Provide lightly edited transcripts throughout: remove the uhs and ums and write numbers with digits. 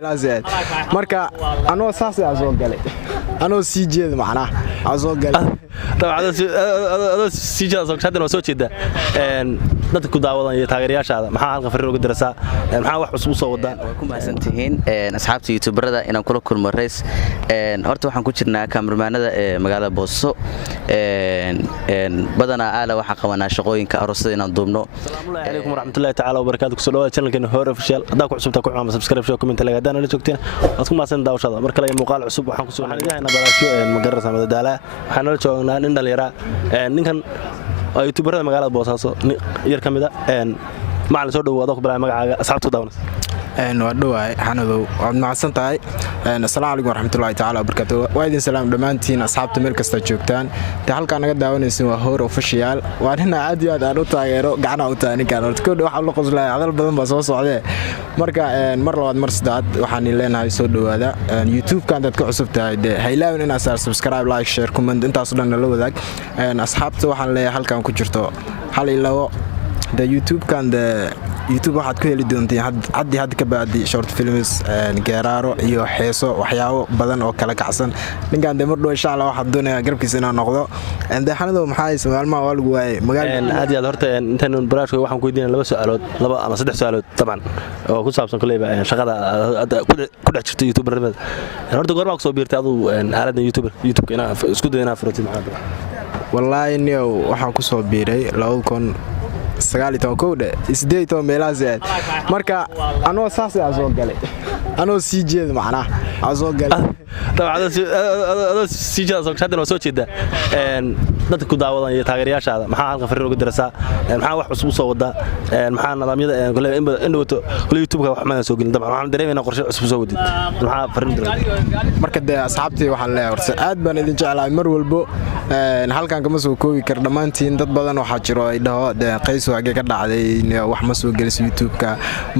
marka anoo saas ah soo galay anoo sii jeed macnaha soo galay dabcan sii jeed soo hadda soo jeeda dadka ku daawadan iyo taageerayaashaada maxaa halka fariin uga diraysaa maxaa wax cusub soo wadaan waa ku mahadsantihiin asxaabta youtuberada inaan kula kulmo rays horta waxaan ku jirnaa kaameramanada magaalada Boosaaso badanaa aala waxa qabanaa shaqooyinka aroosada inaan duubno. Assalaamu alaykum warahmatullaahi ta'ala wabarakaatuh kusoo dhawaada channelkeena Hore Official hadaa ku cusubta ku cunama subscribe share comment laga hadana la joogteen waad ku maasan daawashada mar kale muuqaal cusub waxaan ku soo xanaaqaynaa barasho magarasa madadaala waxaan la joognaa nin dhalinyaro ninkan youtuberada magaalada Boosaaso yar kamida macallin soo dhawaado ku bilaabay magacaaga asxaabtu daawanaysa waa dhawaay xanadow waad macsan tahay assalaamu alaykum warahmatullaahi ta'ala wabarakaatuh waa idin salaam dhamaantiin asxaabta meel kasta joogtaan ta halka naga daawanaysan waa Hore Official waa nin aad iyo aad aan u taageero gacana u taani kan horta waxa la qoslay hadal badan ba soo socday marka mar labaad mar saddex waxaan leenahay soo dhawaada YouTube kan dadka cusub tahay haylaawin inaad subscribe like share comment intaas dhan la wadaag asxaabta waxaan leeyahay halkan ku jirto hal ilawo YouTube kan YouTube waxaad ku heli doontiin hadda ka baadi short films geeraaro iyo heeso waxyaabo badan oo kala kacsan ninkan de mardhow insha Allah waxaan doonayaa garabkiisa inaan noqdo xanado maxay Soomaaliya waa lagu waayay magaalada aad iyo horta intaan barnaamijka waxaan ku weydiinaa laba ama saddex su'aalood taban oo ku saabsan kuleyba shaqada ku dhex jirta youtuberada horta goorma ku soo biirtay adu aaladda YouTube ina isku dayna furtay maxaa wallahi niyow waxaan ku soo biiray 2019 meelaas marka anoo saas ah soo galay anoo sii jeed macnaha soo galay dabcan sii jeed soo hadda soo jeeda dadka ku daawadan iyo taageerayaashaada maxaa halka fariin uga diraysaa maxaa wax cusub soo wadaa maxaa nidaamyada indhowto YouTube-ka wax ma soo gelin dabcan waxaan dareemayna qorshe cusub soo wadid maxaa fariin diraysaa marka de asxaabtii waxaan leeyahay horta aad baan idin jecelahay mar walbo halkan kama soo koobi kar dhamaantiin dad badan waxa jiro ay dhaho qays waxa ka dhacday wax ma soo gelis YouTube-ka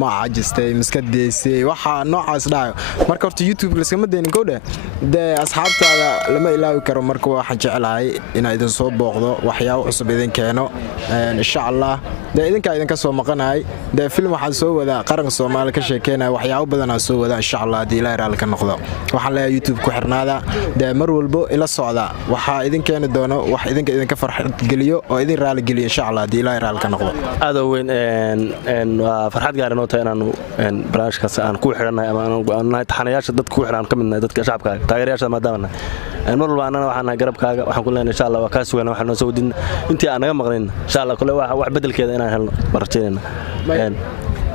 ma caajistay miskadeysay waxa noocaas dhayo marka horta YouTube la iskama deenin kowda de asxaabtaada lama ilaawi karo marka waxaan jecelahay inay idin soo booqdo waxyaabo cusub idin keeno insha Allah de idinka soo maqanaay de film waxaan soo wadaa qaranka Soomaaliya ka sheekeynaa waxyaabo badan aan soo wadaa insha Allah hadii Ilaahay raali ka noqdo waxaan leeyahay YouTube ku xirnaada de mar walbo ila socda waxa idin keeni doono wax idinka farxad geliyo oo idin raali geliyo insha Allah hadii Ilaahay raali ka noqdo aad weyn farxad gaar ah inaan barnaamijkaas aan ku xiranahay ama aan taxanayaasha dadku ku xiran kamidna dadka shacabka taageerayaasha maadaama mar walba anana waxaan garabkaaga waxaan ku leenahay insha Allah waa ka sugan waxaan noo soo wadin intii aan naga maqnayn insha Allah kale wax bedelkeeda inaan helno barjeena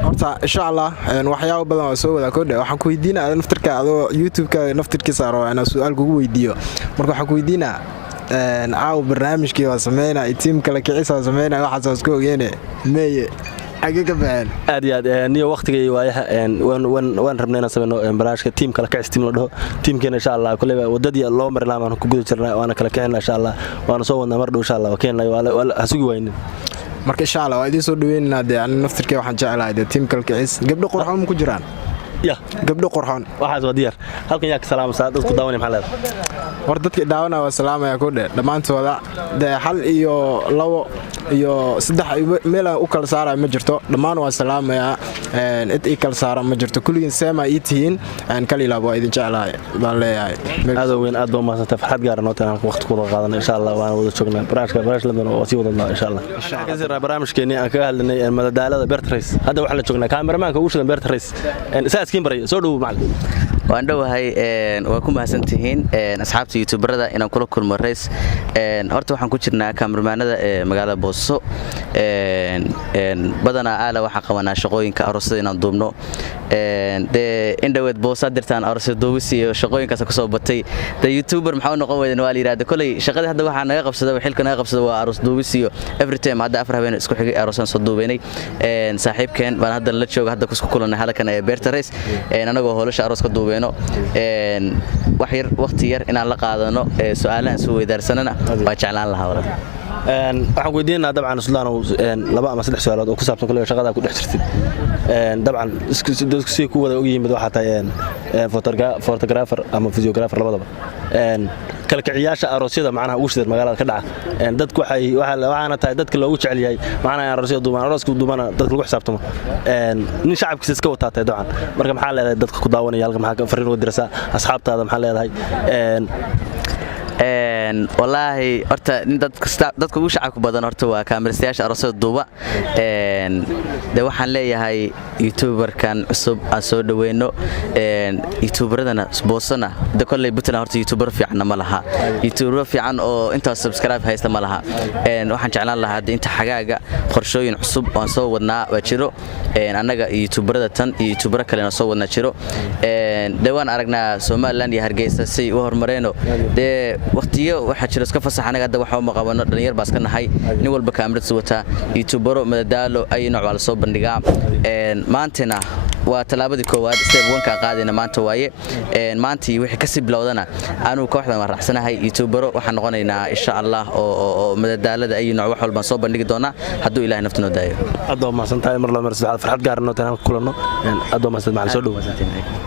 horta insha Allah waxyaabo badan oo soo wada koodhe waxaan ku weydiinaa naftirka adoo YouTube-ka naftirkiisa saaro ana su'aal kugu weydiiyo marka waxaan ku weydiinaa aaw barnaamijkii waa sameynaa team kala kicisa sameynaa waxa soo ogeene meeye agiga baan aad iyo aad niyo waqtiga waayaha waan rabnayna sameeyno barnaamijka team kala kicis team la dhaho teamkeena insha Allah kulay wadadii loo marin lahaan ku gudo jirnaa waana kala kicina insha Allah waana soo wadnaa mar dhow insha Allah keenay waa hasugi waynin marka insha Allah waa idin soo dhaweynaa de aan naftirkay waxaan jecelahay de team kala kicis gabdho qurxoon ku jiraan ya gabdho qurxoon waxaas waa diyaar halkan yaa ka salaamsan dadku daawanay maxaa leedahay war dadka daawanaya waa salaamaya ku dhe dhamaantooda de hal iyo labo iyo saddex meel u kala saaray ma jirto dhamaan waa salaamaya id kala saara ma jirto kulligiin seema ii tihiin kaliila waa idin jecelahay baan leeyahay aad weyn aad baa maasanta farxad gaar ah nootaan waqti ku qaadanay insha Allah waan wada joognaa barnaamijka ladan oo sii wadnaa insha Allah kasira barnaamijkeeni aan kaga hadlanay madadaalada Beerta Race hadda waxa la joognaa kaameramanka ugu shaqeeya Beerta Race saaskiin baray soo dhaw macallin waan dhawahay waa ku mahadsantihiin asxaabta youtuberada inaan kula kulmo rays horta waxaan ku jirnaa kaameramanada magaalada Boosaaso badanaa aala waxa qabanaa shaqooyinka aroosada inaan duubno indhaweed Boosaaso dirtaan aroosada duubis iyo shaqooyinkaas ka soo batay youtuber maxaa noqon weydaan waa la yiraahdo kulay shaqada hadda waxa naga qabsada xilka naga qabsada waa aroos duubis iyo every time hadda afar habeen isku xigay aroosan soo duubeynay saaxiibkeen baan hadda la jooga hadda ku kulanay halkan ee Beerta Race anagoo hoolasha aroos ka duubeeno wax yar waqti yar inaan la qaadano su'aalahan soo weydaarsanana waa jeclaan lahaa waxaan weydiinaa dabcan Sultan laba ama saddex su'aalood oo ku saabsan kulliga shaqada ku dhex jirtid dabcan dadku si ku wada og yihiin waxa tahay photographer ama videographer labadaba kala kiciyaasha aroosyada macnaha ugu shidar magaalada ka dhaca dadku waxaana tahay dadka loogu jecel yahay macnaha aroosyada duuban arooska duubana dadka lagu xisaabtamo nin shacabkiisa iska wataa tahay dabcan marka maxaa leedahay dadka ku daawanaya halka maxaa fariin ugu diraysaa asxaabtaada maxaa leedahay wallaahi horta dadka ugu shacabka badan horta waa kaamirastayaasha aroosyada duuba de waxaan leeyahay youtuberkan cusub aan soo dhaweyno youtuberadana boosana de kolley Puntland horta youtuber fiican ma laha youtuber fiican oo inta subscribe haysta ma laha waxaan jeclaan lahaa inta xagaaga qorshooyin cusub oo soo wadnaa waa jiro anaga youtuberada tan iyo youtuber kale soo wadnaa jiro de waan aragnaa Soomaaliland iyo Hargeysa si u hormareeno de waqtiyo waxa jiro iska fasax anaga hadda waxa ma qabano dhalinyar baas ka nahay nin walba kaamirad wata youtubero madadaalo ay nooc wala soo bandhigaa maantana waa talaabadii koowaad step 1 ka qaadina maanta waaye maantii wixii ka sib bilowdana aanu kooxdan waan raaxsanahay youtubero waxaan noqonaynaa insha Allah oo madadaalada ay nooc wax walba soo bandhigi doona hadduu Ilaahay naftino daayo adoo ma santahay mar la mar saddexaad farxad gaar ah noo tan kulano adoo ma santahay soo dhawaad